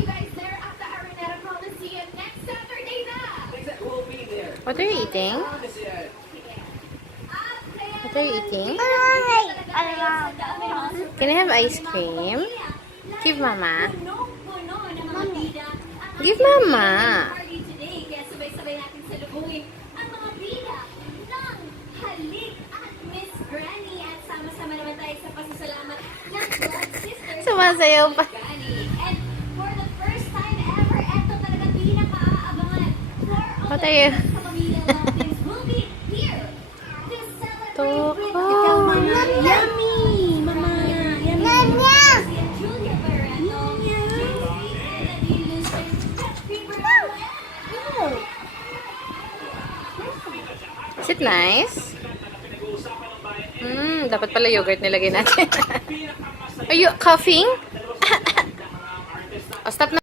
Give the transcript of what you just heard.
you guys there at the Arenero Coliseum next Saturday na. We'll be there. What are you eating? What are you eating? Can I have ice cream? Give Mama. Give Mama. Kaya sabay-sabay natin salubungin ang mga bida ng Halik at Miss Granny at sama-sama naman tayo sa pasasalamat ng Blood Sisters. Sumasayaw pa. And for the first time ever, eto talaga pinaka-aabangan. What are you? Sa pamilya Lapins will be here to celebrate with Toko. Yummy! Mama! Yummy! Julia Barreto, Is it nice? Dapat pala yogurt nilagay natin. Are you coughing? Oh, stop na.